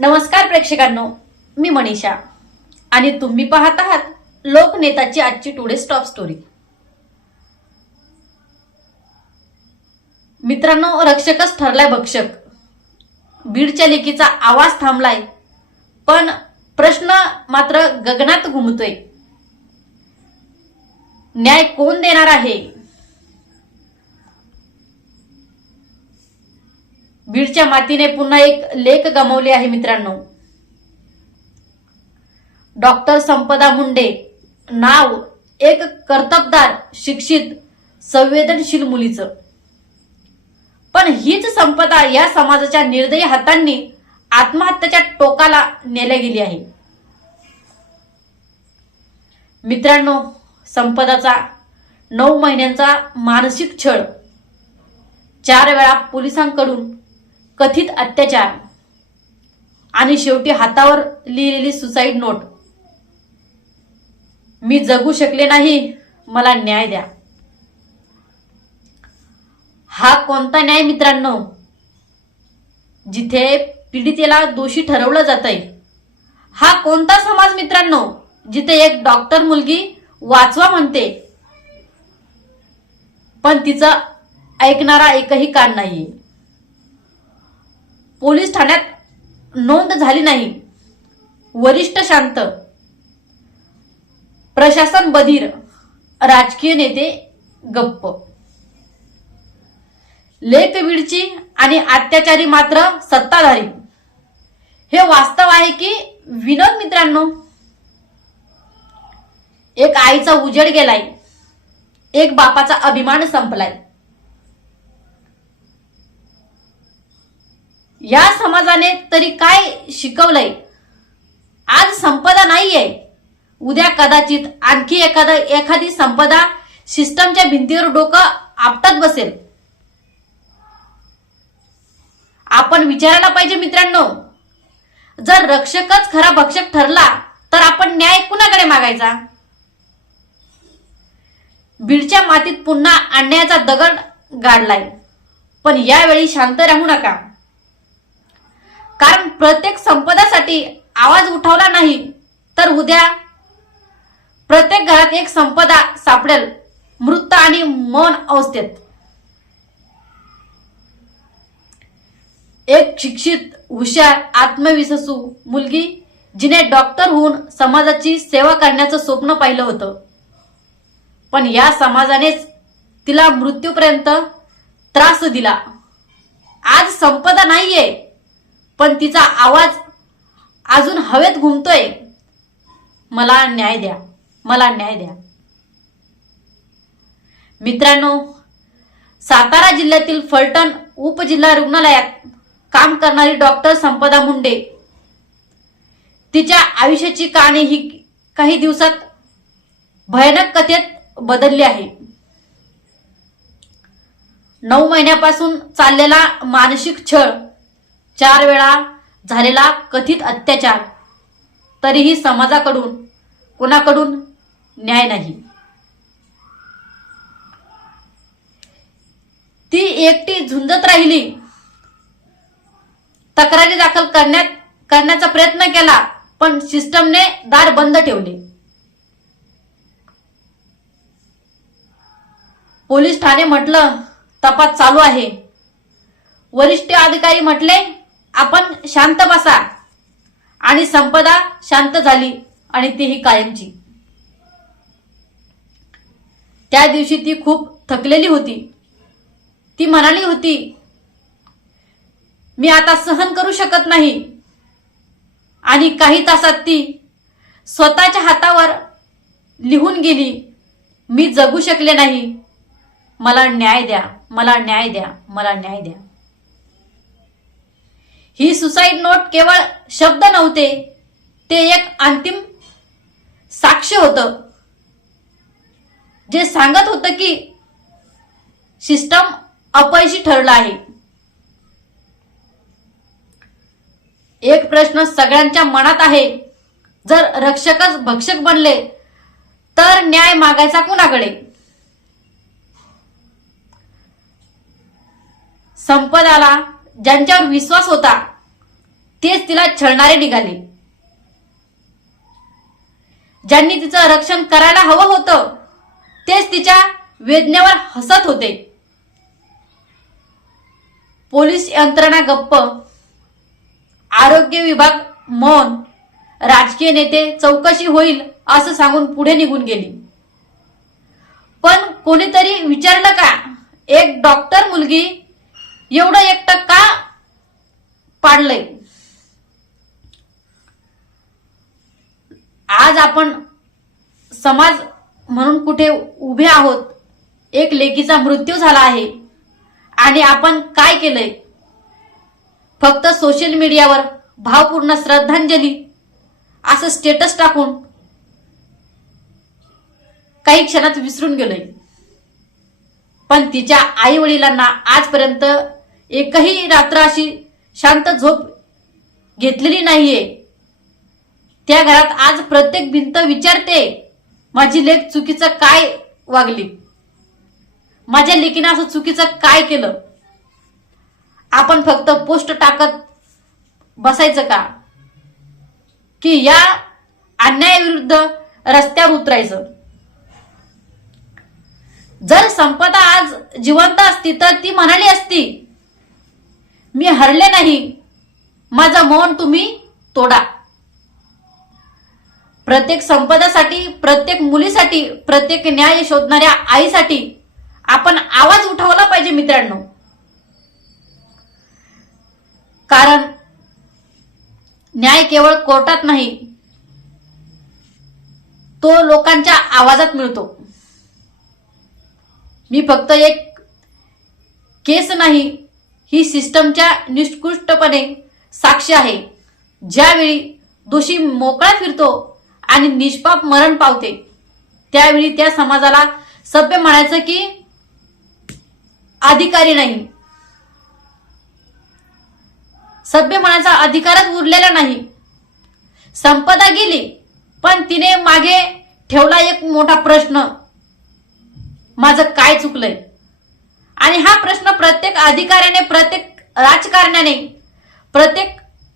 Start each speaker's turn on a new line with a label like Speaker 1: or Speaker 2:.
Speaker 1: नमस्कार प्रेक्षकांनो मी मनीषा. आणि तुम्ही पाहत आहात लोकनेताची आजची टुडे स्टॉप स्टोरी. मित्रांनो रक्षकच ठरलाय भक्षक. बीडच्या लेकीचा आवाज थांबलाय पण प्रश्न मात्र गगनात घुमतोय. न्याय कोण देणार आहे? बीडच्या मातीने पुन्हा एक लेख गमावले आहे मित्रांनो. डॉक्टर संपदा मुंडे नाव एक कर्तबदार शिक्षित संवेदनशील मुलीचं. पण हीच संपदा या समाजाच्या निर्दयी हातांनी आत्महत्येच्या टोकाला नेल्या गेली आहे. मित्रांनो संपदाचा नऊ महिन्यांचा मानसिक छळ. चार वेळा पोलिसांकडून कथित अत्याचार. आणि शेवटी हातावर लिहिलेली सुसाईड नोट. मी जगू शकले नाही मला न्याय द्या. हा कोणता न्याय मित्रांनो? जिथे पीडितेला दोषी ठरवलं जात आहे हा कोणता समाज मित्रांनो? जिथे एक डॉक्टर मुलगी वाचवा म्हणते. पण तिचं ऐकणारा एकही कान नाहीये. पोलीस ठाण्यात नोंद झाली नाही. वरिष्ठ शांत. प्रशासन बधीर. राजकीय नेते गप्प. लेखवीडची आणि अत्याचारी मात्र सत्ताधारी. हे वास्तव आहे की विनोद मित्रांनो एक आईचा उजेड गेलाय एक बापाचा अभिमान संपलाय. या समाजाने तरी काय शिकवलंय? आज संपदा नाहीये. उद्या कदाचित आणखी एखादा एखादी संपदा सिस्टमच्या भिंतीवर डोकं आपटत बसेल. आपण विचारायला पाहिजे मित्रांनो. जर रक्षकच खरा भक्षक ठरला तर आपण न्याय कुणाकडे मागायचा? बीडच्या मातीत पुन्हा आणण्याचा दगड गाडलाय. पण यावेळी शांत राहू नका. कारण प्रत्येक संपदासाठी आवाज उठवला नाही तर उद्या प्रत्येक घरात एक संपदा सापडेल. मृत आणि मौन अवस्थेत. एक शिक्षित हुशार आत्मविश्वासू मुलगी जिने डॉक्टर होऊन समाजाची सेवा करण्याचं स्वप्न पाहिलं होतं. पण या समाजानेच तिला मृत्यूपर्यंत त्रास दिला. आज संपदा नाहीये. पण तिचा आवाज अजून हवेत घुमतोय. मला न्याय द्या. मला न्याय द्या. मित्रांनो सातारा जिल्ह्यातील फलटण उपजिल्हा रुग्णालयात काम करणारी डॉक्टर संपदा मुंडे. तिच्या आयुष्याची कहाणी ही काही दिवसात भयानक कथेत बदलली आहे. नऊ महिन्यापासून चाललेला मानसिक छळ चार वेळा झालेला कथित अत्याचार. तरीही समाजाकडून कोणाकडून न्याय नाही. ती एकटी झुंजत राहिली. तक्रारी दाखल करण्यात करण्याचा प्रयत्न केला पण सिस्टमने दार बंद ठेवले. पोलीस ठाणे म्हटलं तपास चालू आहे. वरिष्ठ अधिकारी म्हटले आपण शांत बसा. आणि संपदा शांत झाली आणि तीही कायमची. त्या दिवशी ती खूप थकलेली होती. ती म्हणाली होती मी आता सहन करू शकत नाही. आणि काही तासात ती स्वतःच्या हातावर लिहून गेली मी जगू शकले नाही. मला न्याय द्या मला न्याय द्या मला न्याय द्या. ही सुसाईड नोट केवळ शब्द नव्हते ते एक अंतिम साक्ष होतं. जे सांगत होतं की सिस्टम अपयशी ठरला आहे. एक प्रश्न सगळ्यांच्या मनात आहे जर रक्षकच भक्षक बनले तर न्याय मागायचा कुणाकडे? संपदाला ज्यांच्यावर विश्वास होता तेच तिला छळणारे निघाले. ज्यांनी तिचं रक्षण करायला हवं होतं तेच तिच्या वेदनेवर हसत होते. पोलीस यंत्रणा गप्प आरोग्य विभाग मौन राजकीय नेते चौकशी होईल असं सांगून पुढे निघून गेली. पण कोणीतरी विचारलं का एक डॉक्टर मुलगी एवढं एकटं का पाडलंय? आज आपण समाज म्हणून कुठे उभे आहोत एक लेकीचा मृत्यू झाला आहे आणि आपण काय केलंय? फक्त सोशल मीडियावर भावपूर्ण श्रद्धांजली असं स्टेटस टाकून काही क्षणात विसरून गेलोय. पण तिच्या आई वडिलांना आजपर्यंत एकही रात्र अशी शांत झोप घेतलेली नाहीये. त्या घरात आज प्रत्येक भिंत विचारते माझी लेख चुकीचं काय वागली? माझ्या लेखीनं असं चुकीचं काय केलं? आपण फक्त पोस्ट टाकत बसायचं का? की या अन्यायाविरुद्ध रस्त्यावर उतरायचं? जर संपदा आज जिवंत असती तर ती म्हणाली असती. मी हरले नाही. माझं मौन तुम्ही तोडा. प्रत्येक संपदासाठी प्रत्येक मुलीसाठी प्रत्येक न्याय शोधणाऱ्या आईसाठी आपण आवाज उठवला पाहिजे मित्रांनो. कारण न्याय केवळ कोर्टात नाही तो लोकांच्या आवाजात मिळतो. मी फक्त एक केस नाही ही सिस्टमच्या निष्कृष्टपणे साक्षी आहे. ज्यावेळी दोषी मोकळा फिरतो आणि निष्पाप मरण पावते. त्यावेळी त्या समाजाला सभ्य म्हणायचं की अधिकारी नाही. सभ्य म्हणायचा अधिकारच उरलेला नाही. संपदा गेली पण तिने मागे ठेवला एक मोठा प्रश्न. माझं काय चुकलंय? आणि हा प्रश्न प्रत्येक अधिकाऱ्याने प्रत्येक राजकारण्याने प्रत्येक